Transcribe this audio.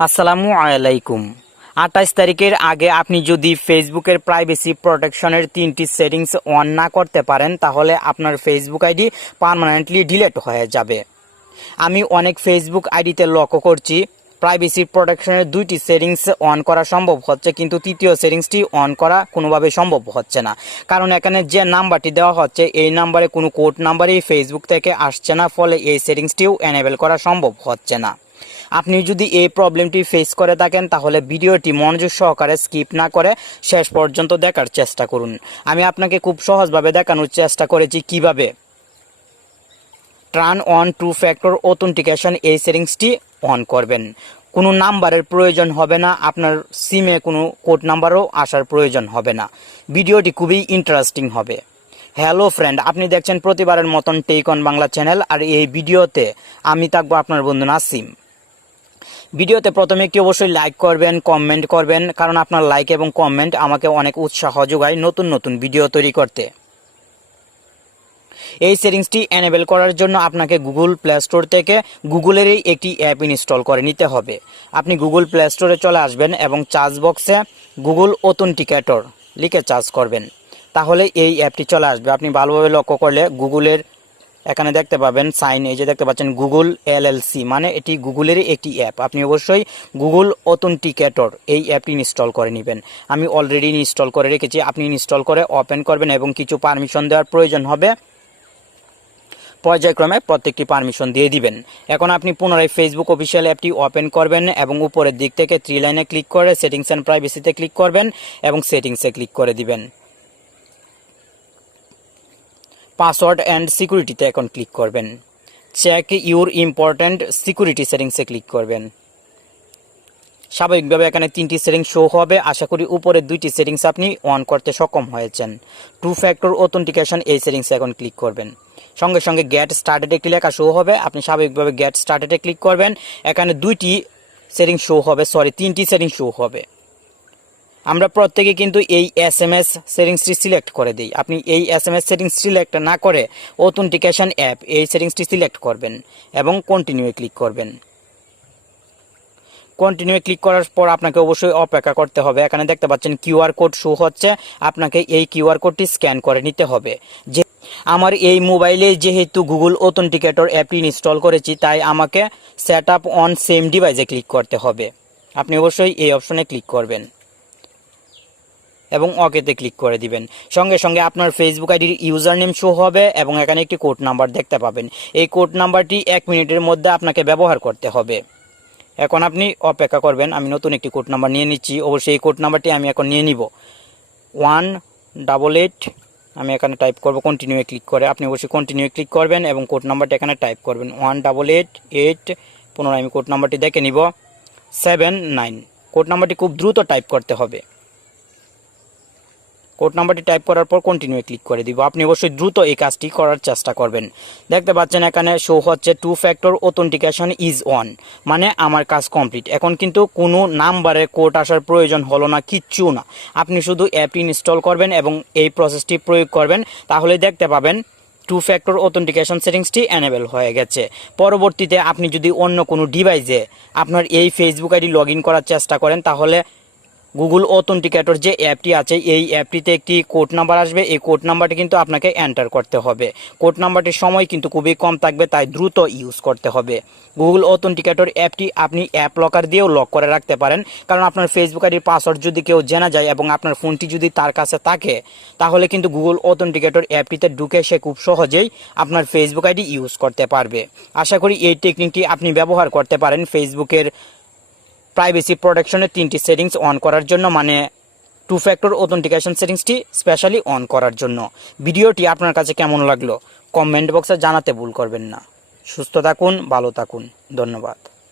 আসসালামু আলাইকুম। 28 তারিখের আগে আপনি যদি ফেসবুকের প্রাইভেসি প্রোটেকশনের 3টি সেটিংস অন না করতে পারেন তাহলে আপনার ফেসবুক আইডি পার্মানেন্টলি ডিলিট হয়ে যাবে। আমি অনেক ফেসবুক আইডিতে লক্ষ্য করছি প্রাইভেসি প্রোটেকশনের 2টি সেটিংস অন করা সম্ভব হচ্ছে, কিন্তু তৃতীয় সেটিংসটি অন করা কোনোভাবে সম্ভব হচ্ছে না। কারণ এখানে যে নাম্বারটি দেওয়া হচ্ছে এই নাম্বারে কোনো কোড নাম্বারই ফেসবুক থেকে আসছে না, ফলে এই সেটিংসটিও এনেবল করা সম্ভব হচ্ছে না। আপনি যদি এই প্রবলেমটি ফেস করে থাকেন তাহলে ভিডিওটি মনোযোগ সহকারে স্কিপ না করে শেষ পর্যন্ত দেখার চেষ্টা করুন। আমি আপনাকে খুব সহজভাবে দেখানোর চেষ্টা করেছি কিভাবে turn on two factor authentication এই সেটিংসটি অন করবেন। কোনো নাম্বারের প্রয়োজন হবে না, আপনার সিমে কোনো কোড নাম্বারও আসার প্রয়োজন হবে না। ভিডিওটি খুবই ইন্টারেস্টিং হবে। হ্যালো ফ্রেন্ড, আপনি দেখছেন প্রতিবারের মতন টেক অন বাংলা চ্যানেল, আর এই ভিডিওতে আমি থাকবো আপনার বন্ধু নাসিম। ভিডিওতে প্রথমে একটি অবশ্যই লাইক করবেন, কমেন্ট করবেন, কারণ আপনার লাইক এবং কমেন্ট আমাকে অনেক উৎসাহ যোগায় নতুন নতুন ভিডিও তৈরি করতে। এই সেটিংসটি এনেবল করার জন্য আপনাকে গুগল প্লে স্টোর থেকে গুগলেরই একটি অ্যাপ ইনস্টল করে নিতে হবে। আপনি গুগল প্লে স্টোরে চলে আসবেন এবং সার্চ বক্সে গুগল অথেন্টিকেটর লিখে সার্চ করবেন, তাহলে এই অ্যাপটি চলে আসবে। আপনি ভালোভাবে লক্ষ্য করলে গুগলের এখানে দেখতে পাবেন সাইন, এই যে দেখতে পাচ্ছেন গুগল এলএলসি, মানে এটি গুগলেরই একটি অ্যাপ। আপনি অবশ্যই গুগল অথেন্টিকেটর এই অ্যাপটি ইনস্টল করে নেবেন। আমি অলরেডি ইনস্টল করে রেখেছি। আপনি ইনস্টল করে ওপেন করবেন এবং কিছু পারমিশন দেওয়ার প্রয়োজন হবে, পর্যায়ক্রমে প্রত্যেকটি পারমিশন দিয়ে দিবেন। এখন আপনি পুনরায় ফেসবুক অফিসিয়াল অ্যাপটি ওপেন করবেন এবং উপরের দিক থেকে 3 লাইনে ক্লিক করে সেটিংস অ্যান্ড প্রাইভেসিতে ক্লিক করবেন এবং সেটিংসে ক্লিক করে দিবেন। পাসওয়ার্ড অ্যান্ড সিকিউরিটিতে এখন ক্লিক করবেন। চেক ইউর ইম্পর্ট্যান্ট সিকিউরিটি সেটিংসে ক্লিক করবেন। স্বাভাবিকভাবে এখানে 3টি সেটিংস শো হবে। আশা করি উপরের 2টি সেটিংস আপনি অন করতে সক্ষম হয়েছেন। টু ফ্যাক্টর অথেন্টিকেশন এই সেটিংসে এখন ক্লিক করবেন। সঙ্গে সঙ্গে গেট স্টার্টেড একটি লেখা শো হবে। আপনি স্বাভাবিকভাবে গেট স্টার্টেডে ক্লিক করবেন। এখানে 2টি সেটিংস শো হবে, 3টি সেটিংস শো হবে। আমরা প্রত্যেকে কিন্তু এই SMS সেটিংসটি সিলেক্ট করে দিই। আপনি এই SMS সেটিংস সিলেক্ট না করে অথেন্টিকেশন অ্যাপ এই সেটিংসটি সিলেক্ট করবেন এবং কন্টিনিউ ক্লিক করবেন। কন্টিনিউ ক্লিক করার পর আপনাকে অবশ্যই অপেক্ষা করতে হবে। এখানে দেখতে পাচ্ছেন কিউআর কোড শো হচ্ছে, আপনাকে এই কিউআর কোডটি স্ক্যান করে নিতে হবে। যে আমার এই মোবাইলে যেহেতু গুগল অথেন্টিকেটর অ্যাপটি ইনস্টল করেছি, তাই আমাকে সেট আপ অন সেম ডিভাইসে ক্লিক করতে হবে। আপনি অবশ্যই এই অপশনে ক্লিক করবেন এবং ওকেতে ক্লিক করে দিবেন। সঙ্গে সঙ্গে আপনার ফেসবুক আইডির ইউজার নেম শো হবে এবং এখানে একটি কোড নাম্বার দেখতে পাবেন। এই কোড নাম্বারটি 1 মিনিটের মধ্যে আপনাকে ব্যবহার করতে হবে। এখন আপনি অপেক্ষা করবেন। আমি নতুন একটি কোড নাম্বার নিয়ে নিচ্ছি। অবশ্যই এই কোড নাম্বারটি আমি এখন নিয়ে নিব 188। আমি এখানে টাইপ করব কন্টিনিউ ক্লিক করে। আপনি অবশ্যই কন্টিনিউ ক্লিক করবেন এবং কোড নাম্বারটি এখানে টাইপ করবেন 1888। পুনরায় আমি কোড নাম্বারটি দেখে নিব 79। কোড নাম্বারটি খুব দ্রুত টাইপ করতে হবে। কোড নাম্বারটি টাইপ করার পর কন্টিনিউ ক্লিক করে দিব। আপনি অবশ্যই দ্রুত এই কাজটি করার চেষ্টা করবেন। দেখতে পাচ্ছেন এখানে শো হচ্ছে two factor authentication is on, মানে আমার কাজ কমপ্লিট। এখন কিন্তু কোনো নাম্বারে কোড আসার প্রয়োজন হলো না, কিচ্ছু না। আপনি শুধু অ্যাপটি ইনস্টল করবেন এবং এই প্রসেসটি প্রয়োগ করবেন, তাহলে দেখতে পাবেন টু ফ্যাক্টর অথেন্টিকেশন সেটিংসটি এনেবল হয়ে গেছে। পরবর্তীতে আপনি যদি অন্য কোনো ডিভাইসে আপনার এই ফেসবুক আইডি লগ ইন করার চেষ্টা করেন, তাহলে গুগল অথেন্টিকেটর যে অ্যাপটি আছে এই অ্যাপটিতে একটি কোড নাম্বার আসবে। এই কোড নাম্বারটি কিন্তু আপনাকে এন্টার করতে হবে। কোড নাম্বারটির সময় কিন্তু খুবই কম থাকবে, তাই দ্রুত ইউজ করতে হবে। গুগল অথেন্টিকেটর অ্যাপটি আপনি অ্যাপ লকার দিয়েও লক করে রাখতে পারেন, কারণ আপনার ফেসবুক আইডির পাসওয়ার্ড যদি কেউ জানা যায় এবং আপনার ফোনটি যদি তার কাছে থাকে, তাহলে কিন্তু গুগল অথেন্টিকেটর অ্যাপটিতে ঢুকে সে খুব সহজেই আপনার ফেসবুক আইডি ইউজ করতে পারবে। আশা করি এই টেকনিকটি আপনি ব্যবহার করতে পারেন ফেসবুকের প্রাইভেসি প্রোটেকশনের 3টি সেটিংস অন করার জন্য, মানে টু ফ্যাক্টর অথেন্টিকেশন সেটিংসটি স্পেশালি অন করার জন্য। ভিডিওটি আপনার কাছে কেমন লাগলো কমেন্ট বক্সে জানাতে ভুল করবেন না। সুস্থ থাকুন, ভালো থাকুন, ধন্যবাদ।